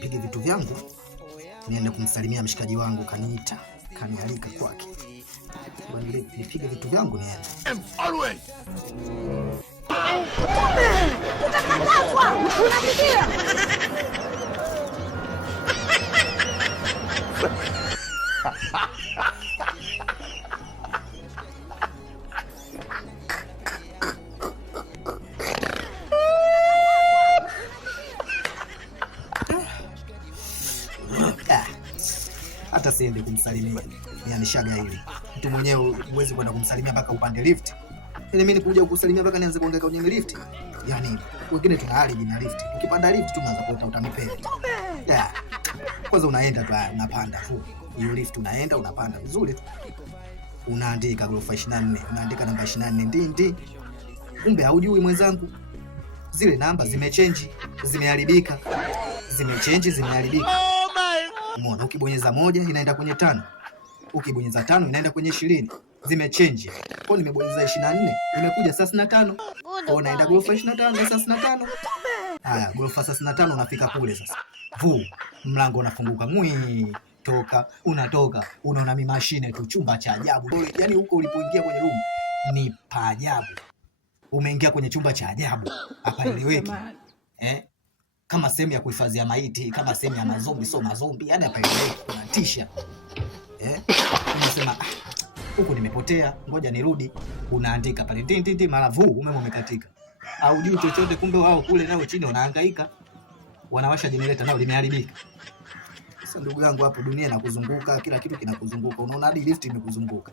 nipige vitu vyangu niende kumsalimia mshikaji wangu, kaniita, kanialika kwake. Nipige vitu vyangu niende. Utakatazwa! Unasikia? Hata siende kumsalimia. Nishaga hili. Mtu mwenyewe huwezi kwenda kumsalimia mpaka upande lift. Yaani mimi nikuja kukusalimia mpaka nianze kuongea kwenye lift. Yaani wengine tuna hali jina lift. Ukipanda lift tu unaanza kuota utanipenda. Yeah. Kwanza unaenda tu unapanda tu. Hiyo lift unaenda unapanda vizuri tu. Unaandika ghorofa 24, unaandika namba 24 ndi. Kumbe haujui mwenzangu. Zile namba zimechange, zimeharibika. Zimeharibika. Umeona, ukibonyeza 1 inaenda kwenye 5. Ukibonyeza 5 inaenda kwenye 20. Zimechange. Kwa nimebonyeza 24, imekuja 35. Kwa unaenda ghorofa 25 35. Haya, ghorofa 35 unafika kule sasa. Mlango unafunguka. Toka, unatoka, unaona mashine tu, chumba cha ajabu. Yaani huko ulipoingia kwenye room ni paajabu. Umeingia kwenye chumba cha ajabu. Hapa iliweki. Kama sehemu ya kuhifadhia maiti, kama sehemu ya mazombi, so mazombi, yaani hapa iliweki kunatisha. Unasema huko nimepotea, ngoja nirudi. Unaandika pale ndi mara umeme umekatika. Au juu chochote, kumbe wao kule nao chini wanahangaika. Wanawasha generator nao limeharibika. Sasa ndugu yangu, hapo dunia inakuzunguka, kila kitu kinakuzunguka. Unaona hadi lift imekuzunguka.